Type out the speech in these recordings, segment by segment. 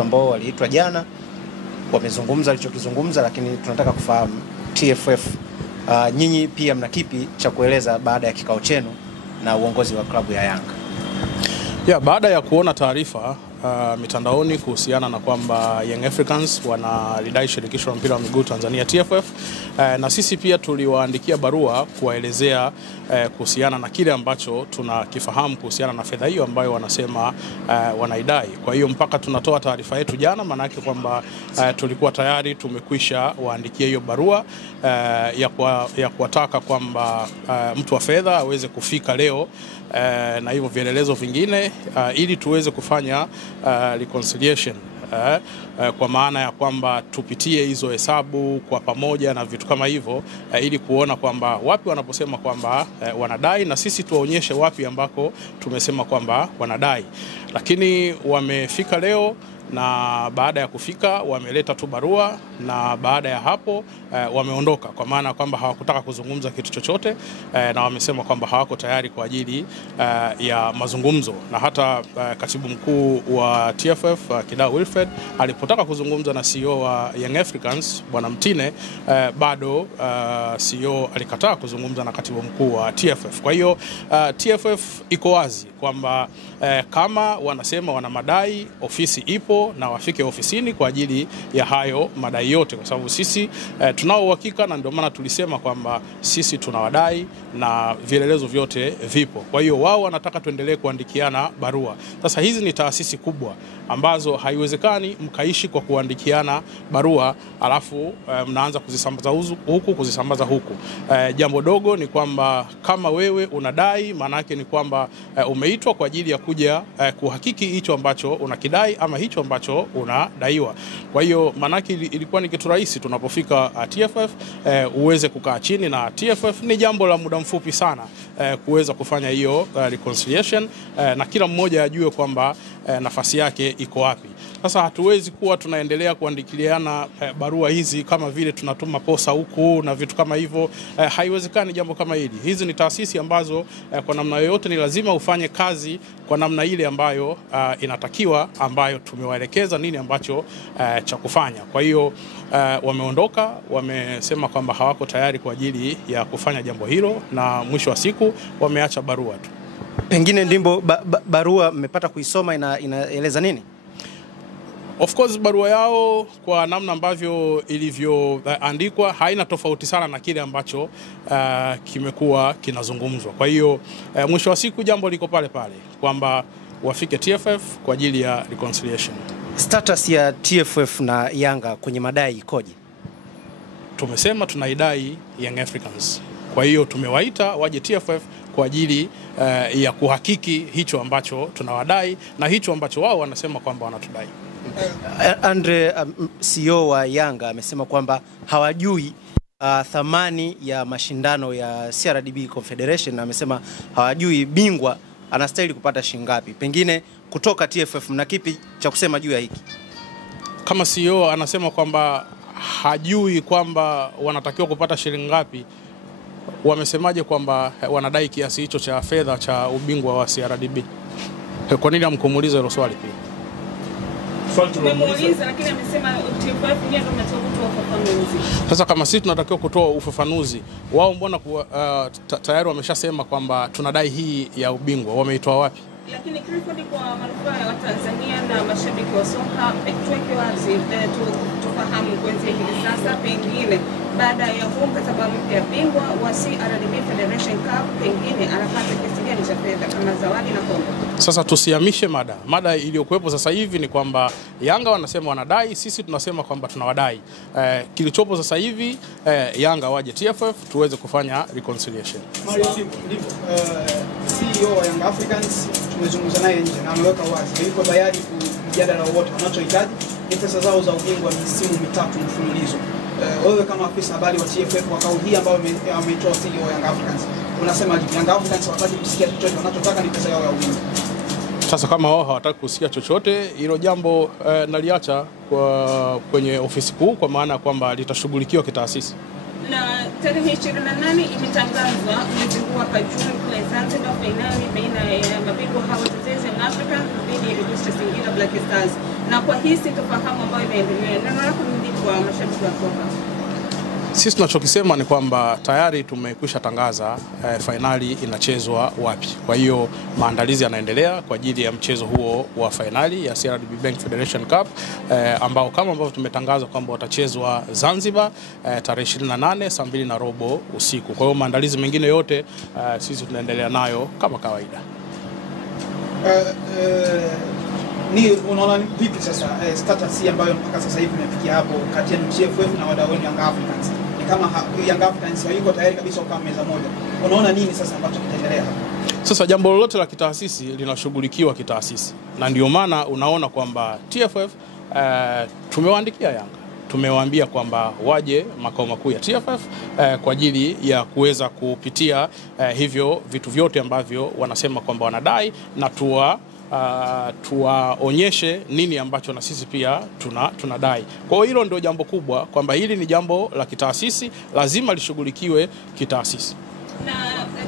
ambao waliitwa jana wamezungumza alichokizungumza, lakini tunataka kufahamu TFF, nyinyi pia mna kipi cha kueleza baada ya kikao chenu na uongozi wa klabu ya Yanga? Baada ya kuona taarifa mitandaoni kuhusiana na kwamba Young Africans wanalidai shirikisho la mpira wa miguu Tanzania TFF, na sisi pia tuliwaandikia barua kuwaelezea kuhusiana na kile ambacho tunakifahamu kuhusiana na fedha hiyo ambayo wanasema wanaidai. Kwa hiyo mpaka tunatoa taarifa yetu jana, maana yake kwamba tulikuwa tayari tumekwisha waandikia hiyo barua ya kuwataka kwamba mtu wa fedha aweze kufika leo na hivyo vielelezo vingine ili tuweze kufanya reconciliation, kwa maana ya kwamba tupitie hizo hesabu kwa pamoja na vitu kama hivyo, ili kuona kwamba wapi wanaposema kwamba wanadai na sisi tuwaonyeshe wapi ambako tumesema kwamba wanadai. Lakini wamefika leo, na baada ya kufika wameleta tu barua, na baada ya hapo wameondoka, kwa maana kwamba hawakutaka kuzungumza kitu chochote, na wamesema kwamba hawako tayari kwa ajili ya mazungumzo. Na hata katibu mkuu wa TFF Kidau Wilfred alipotaka kuzungumza na CEO wa Young Africans Bwana Mtine, bado CEO alikataa kuzungumza na katibu mkuu wa TFF. Kwa hiyo TFF iko wazi kwamba kama wanasema wana madai, ofisi ipo na wafike ofisini kwa ajili ya hayo madai yote, kwa sababu sisi tunao uhakika, na ndio maana tulisema kwamba sisi tunawadai na vielelezo vyote vipo. Kwa hiyo wao wanataka tuendelee kuandikiana barua. Sasa hizi ni taasisi kubwa ambazo haiwezekani mkaishi kwa kuandikiana barua alafu mnaanza kuzisambaza huku kuzisambaza huku. Jambo dogo ni kwamba kama wewe unadai, maana yake ni kwamba umeitwa kwa ajili ya kuja kuhakiki hicho ambacho unakidai ama hicho ambacho unadaiwa. Kwa hiyo maana yake ilikuwa ni kitu rahisi tunapofika TFF uweze kukaa chini na TFF. Ni jambo la muda mfupi sana kuweza kufanya hiyo reconciliation, na kila mmoja ajue kwamba nafasi yake iko wapi. Sasa hatuwezi kuwa tunaendelea kuandikiliana barua hizi kama vile tunatuma posa huku na vitu kama hivyo. Haiwezekani jambo kama hili. Hizi ni taasisi ambazo kwa namna yoyote ni lazima ufanye kazi kwa namna ile ambayo inatakiwa, ambayo tumewaelekeza nini ambacho cha kufanya. Kwa hiyo wameondoka, wamesema kwamba hawako tayari kwa ajili ya kufanya jambo hilo, na mwisho wa siku wameacha barua tu. Pengine ndimbo barua mmepata kuisoma, inaeleza nini? Of course barua yao kwa namna ambavyo ilivyoandikwa haina tofauti sana na kile ambacho kimekuwa kinazungumzwa. Kwa hiyo mwisho wa siku jambo liko pale pale kwamba wafike TFF kwa ajili ya reconciliation. Status ya TFF na Yanga kwenye madai ikoje? Tumesema tunaidai Young Africans. Kwa hiyo tumewaita waje TFF kwa ajili ya kuhakiki hicho ambacho tunawadai na hicho ambacho wao wanasema kwamba wanatudai. Andre, CEO wa Yanga amesema kwamba hawajui thamani ya mashindano ya CRDB Confederation, na amesema hawajui bingwa anastahili kupata shingapi. Pengine kutoka TFF mna kipi cha kusema juu ya hiki? Kama CEO anasema kwamba hajui kwamba wanatakiwa kupata shilingi ngapi, wamesemaje kwamba wanadai kiasi hicho cha fedha cha ubingwa wa CRDB? Kwa nini hamkumuuliza hilo swali pia? Lakini amesema TFF ndio tunatakiwa kutoa ufafanuzi. Sasa kama sisi tunatakiwa kutoa ufafanuzi, wao mbona tayari wameshasema kwamba tunadai hii ya ubingwa, wameitoa wapi? Lakini kirikodi kwa manufaa ya Tanzania na mashabiki wa soka, tuweke wazi tufahamu kuanzia hivi sasa, pengine baada ya huu mkataba mpya bingwa wa CRDB Federation Cup, pengine anapata kiasi gani cha fedha kama zawadi na kombe? Sasa tusihamishe mada iliyokuwepo sasa hivi ni kwamba Yanga wanasema wanadai, sisi tunasema kwamba tunawadai. Kilichopo sasa hivi Yanga waje TFF tuweze kufanya reconciliation. CEO wa Young Africans tumezungumza naye nje na ameweka wazi yuko tayari kujadala wote wanachohitaji ni pesa zao za ubingwa misimu mitatu mfululizo. Wewe kama afisa habari wa TFF kwa kauli hii ambayo ameitoa CEO wa Young Africans, unasema Young Africans hawataki kusikia chochote, wanachotaka ni pesa yao ya ubingwa? Sasa kama wao hawataki kusikia chochote, hilo jambo naliacha kwenye ofisi kuu, kwa maana kwamba litashughulikiwa kitaasisi. Na tarehe 28 imetangazwa mwezi huu hapa Juni kule Zanzibar, finali baina ya mabingwa hawa watetezi Young Africans dhidi ya Singida Black Stars. na kwa hii sintofahamu ambayo inaendelea, neno lako ni kwa mashabiki wa soka? Sisi tunachokisema ni kwamba tayari tumekwisha tangaza fainali inachezwa wapi. Kwa hiyo maandalizi yanaendelea kwa ajili ya mchezo huo wa fainali ya CRDB Bank Federation Cup ambao kama ambavyo tumetangaza kwamba watachezwa Zanzibar tarehe 28 saa 2:15 usiku. Kwa hiyo maandalizi mengine yote sisi tunaendelea nayo kama kawaida. Ni unaona vipi sasa status ambayo mpaka sasa hivi imefikia hapo kati ya TFF na wadau wa Young Africans? Ni kama Young Africans hayuko tayari kabisa kukaa meza moja. Unaona nini sasa ambacho kitaendelea hapo? Sasa jambo lolote la kitaasisi linashughulikiwa kitaasisi. Na ndio maana unaona kwamba TFF tumewaandikia Yanga. Tumewaambia kwamba waje makao makuu ya TFF kwa ajili ya kuweza kupitia hivyo vitu vyote ambavyo wanasema kwamba wanadai na tuwaonyeshe nini ambacho na sisi pia tunadai. Kwa hiyo hilo ndio jambo kubwa, kwamba hili ni jambo la kitaasisi, lazima lishughulikiwe kitaasisi. Na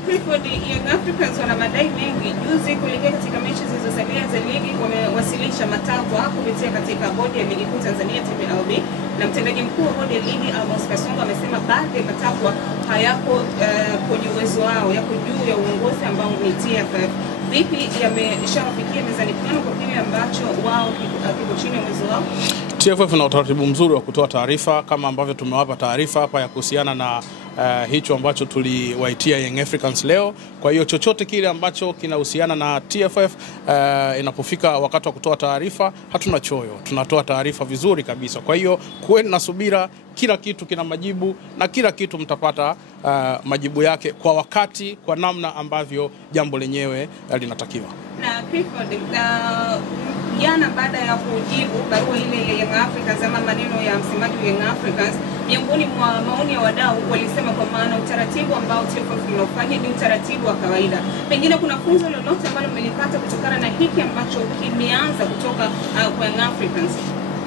Clifford, Young Africans wana madai mengi. Juzi kuelekea katika mechi zilizosalia za ligi wamewasilisha matakwa kupitia katika bodi ya ligi kuu Tanzania TPLB, na mtendaji mkuu wa bodi ya ligi Amos Kasongo amesema baadhi ya matakwa hayako kwenye uwezo wao, yako juu ya uongozi ambao ni TFF. Vipi yameshawafikia mezani kwenu kwa kile ambacho wao kiko chini ya uwezo wao? TFF na utaratibu mzuri wa kutoa taarifa kama ambavyo tumewapa taarifa hapa ya kuhusiana na hicho ambacho tuliwaitia Young Africans leo. Kwa hiyo chochote kile ambacho kinahusiana na TFF inapofika wakati wa kutoa taarifa, hatuna choyo, tunatoa taarifa vizuri kabisa. Kwa hiyo kuweni na subira, kila kitu kina majibu na kila kitu mtapata majibu yake kwa wakati, kwa namna ambavyo jambo lenyewe linatakiwa. Na Clifford, jana baada ya kujibu barua ile ya Young Africans ama maneno ya msemaji wa Young Africans, miongoni mwa maoni ya wadau walisema kwa maana utaratibu ambao TFF unaofanya ni utaratibu wa kawaida. Pengine kuna funzo lolote ambalo mlipata kutokana na hiki ambacho kimeanza kutoka kwa Young Africans?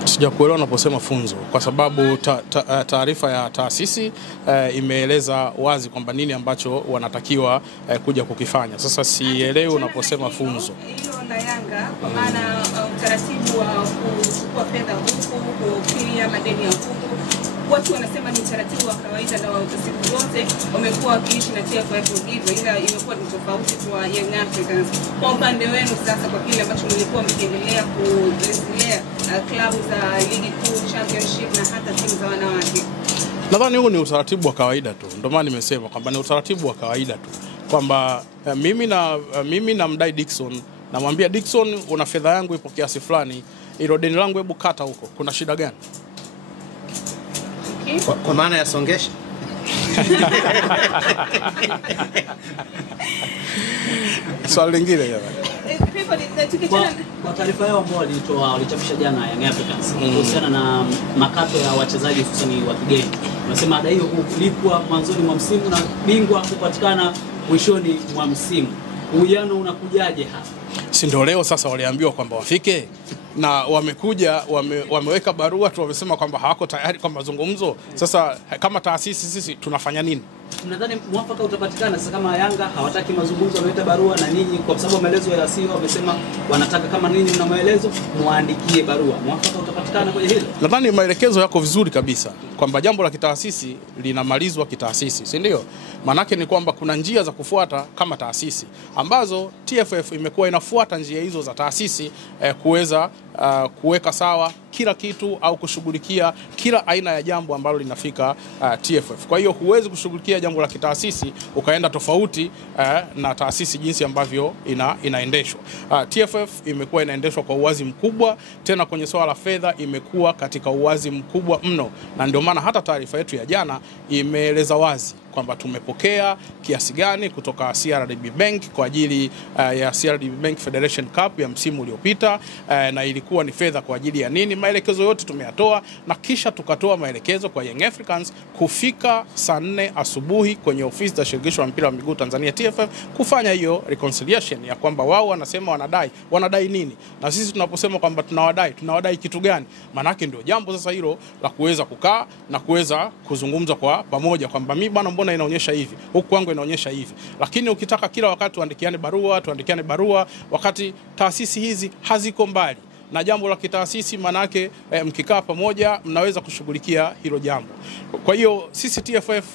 Sijakuelewa unaposema funzo, kwa sababu taarifa ya taasisi imeeleza wazi kwamba nini ambacho wanatakiwa kuja kukifanya. Sasa sielewi unaposema funzo. Hilo la Yanga kwa maana utaratibu wa kuchukua fedha huku, kufidia madeni ya huku, watu wanasema ni utaratibu wa kawaida na siku zote wamekuwa wakiishi na TFF hivyo, ila imekuwa ni tofauti kwa Young Africans. Kwa upande wenu sasa, kwa kile ambacho mlikuwa mkiendelea kurejelea klabu za ligi kuu, championship na hata timu za wanawake, nadhani huu ni utaratibu wa kawaida tu. Ndio maana nimesema kwamba ni utaratibu wa kawaida tu, kwamba mimi na mdai Dickson, namwambia Dickson, una fedha yangu ipo kiasi fulani, ilo deni langu hebu kata huko, kuna shida gani? Kwa maana ya songesha. Swali lingine jamani. Kwa taarifa yao ambao walichapisha jana Young Africans kuhusiana na makato ya wachezaji hususani wa kigeni, wanasema ada hiyo kulipwa mwanzoni mwa msimu na bingwa kupatikana mwishoni mwa msimu. Uwiano unakujaje hapa? Si ndio leo sasa waliambiwa kwamba wafike na wamekuja, wameweka barua tu, wamesema kwamba hawako tayari kwa mazungumzo. Sasa kama taasisi sisi tunafanya nini? Mnadhani mwafaka utapatikana sasa kama Yanga hawataki mazungumzo, wameleta barua na ninyi kwa sababu maelezo ya CEO wamesema wanataka kama ninyi mna maelezo muandikie barua, mwafaka utapatikana kwenye hilo? Nadhani maelekezo yako vizuri kabisa kwamba jambo la kitaasisi linamalizwa kitaasisi, si ndio? Manake ni kwamba kuna njia za kufuata kama taasisi ambazo TFF imekuwa inafuata njia hizo za taasisi kuweza kuweka sawa kila kitu au kushughulikia kila aina ya jambo ambalo linafika TFF. Kwa hiyo huwezi kushughulikia jambo la kitaasisi ukaenda tofauti na taasisi jinsi ambavyo inaendeshwa. TFF imekuwa inaendeshwa kwa uwazi mkubwa, tena kwenye swala la fedha imekuwa katika uwazi mkubwa mno, na ndio maana hata taarifa yetu ya jana imeeleza wazi kwamba tumepokea kiasi gani kutoka CRDB Bank kwa ajili ya CRDB Bank Federation Cup ya msimu uliopita, na ilikuwa ni fedha kwa ajili ya nini. Maelekezo yote tumeyatoa, na kisha tukatoa maelekezo kwa Young Africans kufika saa 4 asubuhi kwenye ofisi za shirikisho la mpira wa miguu Tanzania TFF kufanya hiyo reconciliation ya kwamba wao wanasema wanadai nini, na sisi tunaposema kwamba tunawadai kitu gani. Manake ndio jambo sasa hilo la kuweza kukaa na kuweza kuzungumza kwa pamoja kwamba mimi bwana, mbona inaonyesha hivi, huku kwangu inaonyesha hivi. Lakini ukitaka kila wakati tuandikiane barua wakati taasisi hizi haziko mbali. na jambo la kitaasisi, manake mkikaa pamoja mnaweza kushughulikia hilo jambo. Kwa hiyo sisi TFF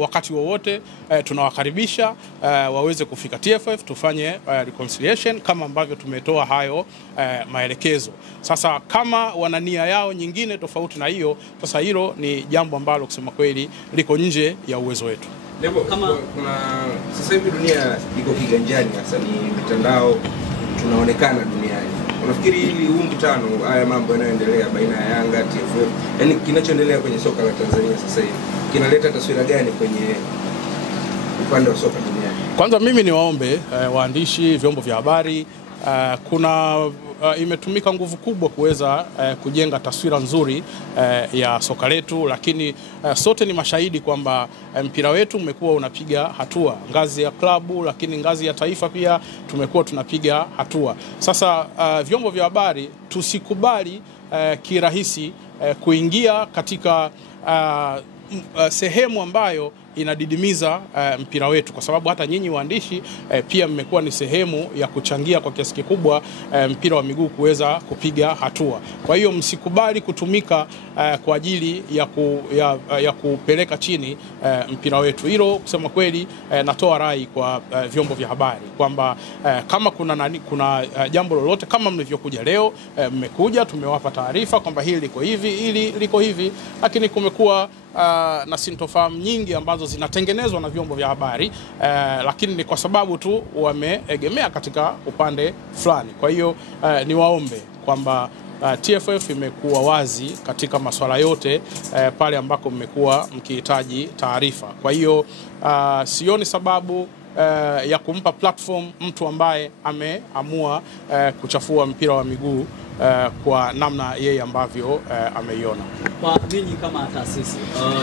wakati wowote tunawakaribisha waweze kufika TFF tufanye reconciliation kama ambavyo tumetoa hayo maelekezo. Sasa kama wana nia yao nyingine tofauti na hiyo, sasa hilo ni jambo ambalo kusema kweli liko nje ya uwezo wetu. Lebo, kuna sasa hivi dunia iko kiganjani, hasa ni mitandao, tunaonekana duniani. Unafikiri huu mkutano, haya mambo yanayoendelea baina ya Yanga, TFF, yani kinachoendelea kwenye soka la Tanzania sasa hivi kinaleta taswira gani kwenye upande wa soka duniani? Kwanza mimi niwaombe waandishi, vyombo vya habari, imetumika nguvu kubwa kuweza kujenga taswira nzuri ya soka letu, lakini sote ni mashahidi kwamba mpira wetu umekuwa unapiga hatua ngazi ya klabu, lakini ngazi ya taifa pia tumekuwa tunapiga hatua. Sasa vyombo vya habari tusikubali kirahisi kuingia katika sehemu ambayo inadidimiza mpira wetu, kwa sababu hata nyinyi waandishi pia mmekuwa ni sehemu ya kuchangia kwa kiasi kikubwa mpira wa miguu kuweza kupiga hatua. Kwa hiyo msikubali kutumika kwa ajili ya kupeleka chini mpira wetu. Hilo kusema kweli natoa rai kwa vyombo vya habari kwamba kama kuna jambo lolote, kama mlivyokuja leo, mmekuja tumewapa taarifa kwamba hili liko hivi, hili liko hivi, lakini kumekuwa na sintofahamu nyingi ambazo zinatengenezwa na vyombo vya habari, lakini ni kwa sababu tu wameegemea katika upande fulani. Kwa hiyo niwaombe kwamba TFF imekuwa wazi katika masuala yote pale ambako mmekuwa mkihitaji taarifa. Kwa hiyo sioni sababu ya kumpa platform mtu ambaye ameamua kuchafua mpira wa miguu kwa namna yeye ambavyo ameiona. Kwa ninyi kama taasisi,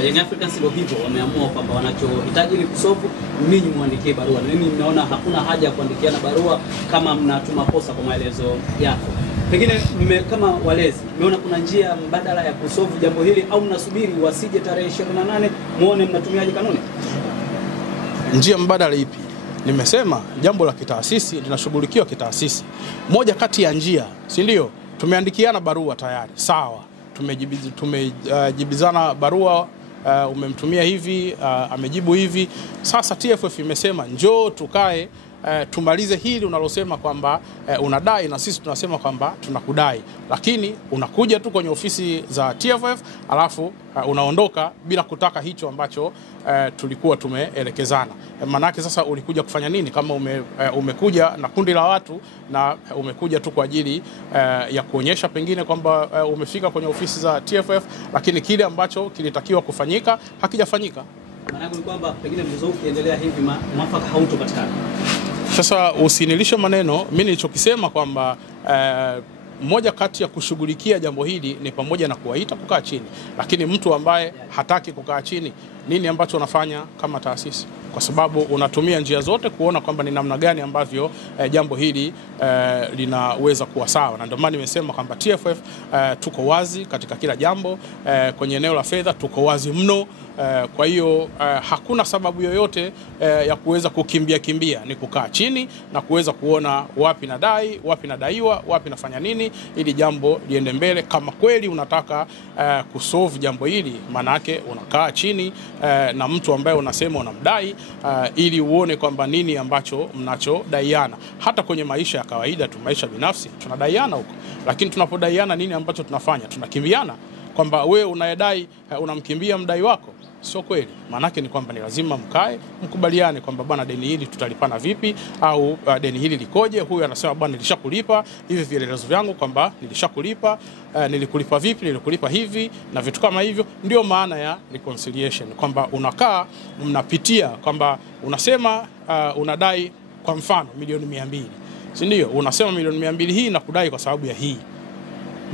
Young Africans ndio hivyo wameamua kwamba wanachohitaji ni kusofu, ninyi muandikie barua. Ninyi mnaona hakuna haja ya kuandikiana barua kama mnatuma posa kwa maelezo yako. Pengine kama walezi, mmeona kuna njia mbadala ya kusofu jambo hili, au mnasubiri wasije tarehe 28 muone mnatumiaje kanuni? Njia mbadala ipi? Nimesema jambo la kitaasisi linashughulikiwa kitaasisi. Moja kati ya njia, si ndio? Tumeandikiana barua tayari, sawa. Tumejibizana barua, umemtumia hivi, amejibu hivi. Sasa TFF imesema njoo tukae tumalize hili unalosema kwamba unadai, na sisi tunasema kwamba tunakudai, lakini unakuja tu kwenye ofisi za TFF alafu unaondoka bila kutaka hicho ambacho tulikuwa tumeelekezana. Manake sasa ulikuja kufanya nini kama umekuja na kundi la watu na umekuja tu kwa ajili ya kuonyesha pengine kwamba umefika kwenye ofisi za TFF, lakini kile ambacho kilitakiwa kufanyika hakijafanyika. Maana ni kwamba pengine mzozo ukiendelea hivi mwafaka hautopatikana. Sasa usinilishe maneno. Mimi nilichokisema kwamba moja kati ya kushughulikia jambo hili ni pamoja na kuwaita kukaa chini, lakini mtu ambaye hataki kukaa chini, nini ambacho unafanya kama taasisi? Kwa sababu unatumia njia zote kuona kwamba ni namna gani ambavyo jambo hili linaweza kuwa sawa. Na ndio maana nimesema kwamba TFF tuko wazi katika kila jambo, kwenye eneo la fedha tuko wazi mno. Kwa hiyo hakuna sababu yoyote ya kuweza kimbia, ni kukaa chini na kuweza kuona wapi nadai, wapi nadaiwa, wapi nafanya nini ili jambo liende mbele. Kama kweli unataka kusolve jambo hili, manake unakaa chini na mtu ambaye unasema unamdai, ili uone kwamba nini ambacho mnachodaiana. Hata kwenye maisha ya kawaida tu, maisha binafsi, tunadaiana huko, lakini tunapodaiana nini ambacho tunafanya? Tunakimbiana kwamba wewe unayedai unamkimbia mdai wako. Sio kweli. Manake ni kwamba ni lazima mkae mkubaliane kwamba bwana, deni hili tutalipana vipi, au deni hili likoje. Huyu anasema bwana, nilishakulipa hivi vielelezo vyangu kwamba nilishakulipa, nilikulipa vipi, nilikulipa hivi na vitu kama hivyo. Ndio maana ya reconciliation, kwamba unakaa mnapitia kwamba unasema unadai kwa mfano milioni 200, si ndio? Unasema milioni 200 hii nakudai kwa sababu ya hii.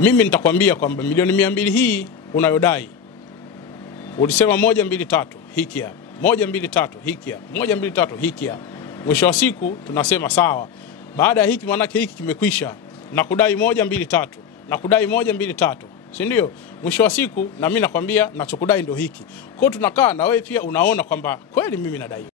Mimi nitakwambia kwamba milioni 200 hii unayodai ulisema 1 2 3 hiki hapa, 1 2 3 hiki hapa, 1 2 3 hiki hapa. Mwisho wa siku tunasema sawa, baada ya hiki manake hiki kimekwisha, na kudai 1 2 3, na kudai 1 2 3, si ndio? Mwisho wa siku na mimi nakwambia nachokudai ndio hiki. Kwa hiyo tunakaa na wewe pia unaona kwamba kweli mimi nadai.